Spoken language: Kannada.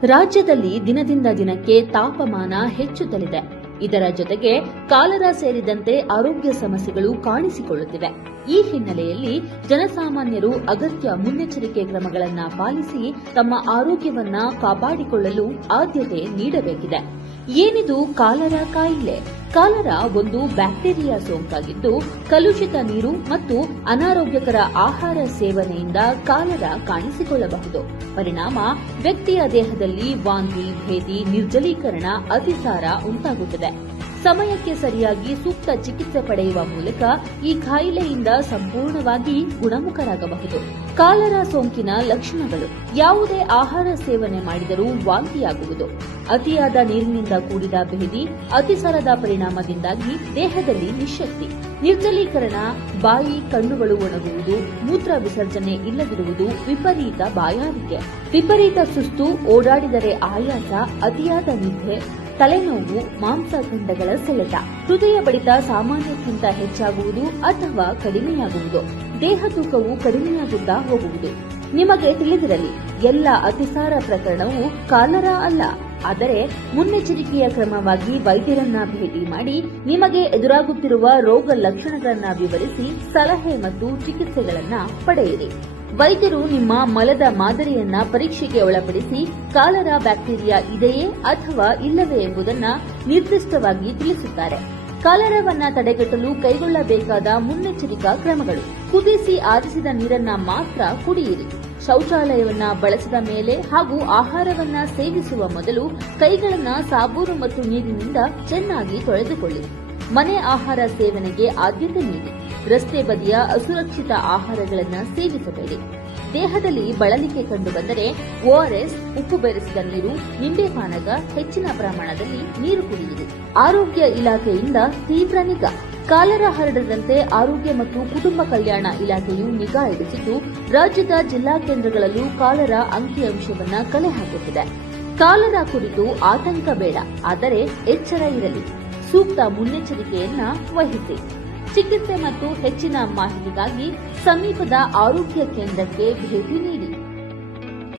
ರಾಜ್ಯದಲ್ಲಿ ದಿನದಿಂದ ದಿನಕ್ಕೆ ತಾಪಮಾನ ಹೆಚ್ಚುತ್ತಲಿದೆ. ಇದರ ಜೊತೆಗೆ ಕಾಲರಾ ಸೇರಿದಂತೆ ಆರೋಗ್ಯ ಸಮಸ್ಯೆಗಳು ಕಾಣಿಸಿಕೊಳ್ಳುತ್ತಿವೆ. ಈ ಹಿನ್ನೆಲೆಯಲ್ಲಿ ಜನಸಾಮಾನ್ಯರು ಅಗತ್ಯ ಮುನ್ನೆಚ್ಚರಿಕೆ ಕ್ರಮಗಳನ್ನು ಪಾಲಿಸಿ ತಮ್ಮ ಆರೋಗ್ಯವನ್ನ ಕಾಪಾಡಿಕೊಳ್ಳಲು ಆದ್ಯತೆ ನೀಡಬೇಕಿದೆ. ಏನಿದು ಕಾಲರಾ ಕಾಯಿಲೆ? ಕಾಲರಾ ಒಂದು ಬ್ಯಾಕ್ಟೀರಿಯಾ ಸೋಂಕಾಗಿದ್ದು, ಕಲುಷಿತ ನೀರು ಮತ್ತು ಅನಾರೋಗ್ಯಕರ ಆಹಾರ ಸೇವನೆಯಿಂದ ಕಾಲರಾ ಕಾಣಿಸಿಕೊಳ್ಳಬಹುದು. ಪರಿಣಾಮ ವ್ಯಕ್ತಿಯ ದೇಹದಲ್ಲಿ ವಾಂತಿ, ಭೇದಿ, ನಿರ್ಜಲೀಕರಣ, ಅತಿಸಾರ ಉಂಟಾಗುತ್ತದೆ. ಸಮಯಕ್ಕೆ ಸರಿಯಾಗಿ ಸೂಕ್ತ ಚಿಕಿತ್ಸೆ ಪಡೆಯುವ ಮೂಲಕ ಈ ಕಾಯಿಲೆಯಿಂದ ಸಂಪೂರ್ಣವಾಗಿ ಗುಣಮುಖರಾಗಬಹುದು. ಕಾಲರಾ ಸೋಂಕಿನ ಲಕ್ಷಣಗಳು: ಯಾವುದೇ ಆಹಾರ ಸೇವನೆ ಮಾಡಿದರೂ ವಾಂತಿಯಾಗುವುದು, ಅತಿಯಾದ ನೀರಿನಿಂದ ಕೂಡಿದ ಭೇದಿ, ಅತಿಸಾರದ ಪರಿಣಾಮದಿಂದಾಗಿ ದೇಹದಲ್ಲಿ ನಿಶ್ಶಕ್ತಿ, ನಿರ್ಜಲೀಕರಣ, ಬಾಯಿ ಕಣ್ಣುಗಳು ಒಣಗುವುದು, ಮೂತ್ರ ವಿಸರ್ಜನೆ ಇಲ್ಲದಿರುವುದು, ವಿಪರೀತ ಬಾಯಾರಿಕೆ, ವಿಪರೀತ ಸುಸ್ತು, ಓಡಾಡಿದರೆ ಆಯಾಸ, ಅತಿಯಾದ ನಿದ್ದೆ, ತಲೆನೋವು, ಮಾಂಸಖಂಡಗಳ ಸೆಳೆತ, ಹೃದಯ ಬಡಿತ ಸಾಮಾನ್ಯಕ್ಕಿಂತ ಹೆಚ್ಚಾಗುವುದು ಅಥವಾ ಕಡಿಮೆಯಾಗುವುದು, ದೇಹ ತೂಕವು ಕಡಿಮೆಯಾಗುತ್ತಾ ಹೋಗುವುದು. ನಿಮಗೆ ತಿಳಿದಿರಲಿ, ಎಲ್ಲ ಅತಿಸಾರ ಪ್ರಕರಣವು ಕಾಲರಾ ಅಲ್ಲ. ಆದರೆ ಮುನ್ನೆಚ್ಚರಿಕೆಯ ಕ್ರಮವಾಗಿ ವೈದ್ಯರನ್ನ ಭೇಟಿ ಮಾಡಿ ನಿಮಗೆ ಎದುರಾಗುತ್ತಿರುವ ರೋಗ ಲಕ್ಷಣಗಳನ್ನು ವಿವರಿಸಿ ಸಲಹೆ ಮತ್ತು ಚಿಕಿತ್ಸೆಗಳನ್ನು ಪಡೆಯಿರಿ. ವೈದ್ಯರು ನಿಮ್ಮ ಮಲದ ಮಾದರಿಯನ್ನ ಪರೀಕ್ಷೆಗೆ ಒಳಪಡಿಸಿ ಕಾಲರಾ ಬ್ಯಾಕ್ಟೀರಿಯಾ ಇದೆಯೇ ಅಥವಾ ಇಲ್ಲವೇ ಎಂಬುದನ್ನು ನಿರ್ದಿಷ್ಟವಾಗಿ ತಿಳಿಸುತ್ತಾರೆ. ಕಾಲರಾವನ್ನ ತಡೆಗಟ್ಟಲು ಕೈಗೊಳ್ಳಬೇಕಾದ ಮುನ್ನೆಚ್ಚರಿಕಾ ಕ್ರಮಗಳು: ಕುದಿಸಿ ಆರಿಸಿದ ನೀರನ್ನ ಮಾತ್ರ ಕುಡಿಯಿರಿ. ಶೌಚಾಲಯವನ್ನ ಬಳಸಿದ ಮೇಲೆ ಹಾಗೂ ಆಹಾರವನ್ನ ಸೇವಿಸುವ ಮೊದಲು ಕೈಗಳನ್ನ ಸಾಬೂನು ಮತ್ತು ನೀರಿನಿಂದ ಚೆನ್ನಾಗಿ ತೊಳೆದುಕೊಳ್ಳಿ. ಮನೆ ಆಹಾರ ಸೇವನೆಗೆ ಆದ್ಯತೆ ನೀಡಿ. ರಸ್ತೆ ಬದಿಯ ಅಸುರಕ್ಷಿತ ಆಹಾರಗಳನ್ನು ಸೇವಿಸಬೇಡಿ. ದೇಹದಲ್ಲಿ ಬಳಲಿಕೆ ಕಂಡುಬಂದರೆ ORS, ಉಪ್ಪು ಬೆರೆಸಿದ ನೀರು, ನಿಂಬೆಪಾನಕ ಹೆಚ್ಚಿನ ಪ್ರಮಾಣದಲ್ಲಿ ನೀರು ಕುಡಿಯಿರಿ. ಆರೋಗ್ಯ ಇಲಾಖೆಯಿಂದ ತೀವ್ರ ನಿಗಾ. ಕಾಲರಾ ಹರಡದಂತೆ ಆರೋಗ್ಯ ಮತ್ತು ಕುಟುಂಬ ಕಲ್ಯಾಣ ಇಲಾಖೆಯು ನಿಗಾ ಇರಿಸಿದ್ದು, ರಾಜ್ಯದ ಜಿಲ್ಲಾ ಕೇಂದ್ರಗಳಲ್ಲೂ ಕಾಲರಾ ಅಂಕಿಅಂಶವನ್ನು ಕಲೆ ಹಾಕುತ್ತಿದೆ. ಕಾಲರಾ ಕುರಿತು ಆತಂಕ ಬೇಡ, ಆದರೆ ಎಚ್ಚರ ಇರಲಿ. ಸೂಕ್ತ ಮುನ್ನೆಚ್ಚರಿಕೆಯನ್ನ ವಹಿಸಿ. ಚಿಕಿತ್ಸೆ ಮತ್ತು ಹೆಚ್ಚಿನ ಮಾಹಿತಿಗಾಗಿ ಸಮೀಪದ ಆರೋಗ್ಯ ಕೇಂದ್ರಕ್ಕೆ ಭೇಟಿ ನೀಡಿ.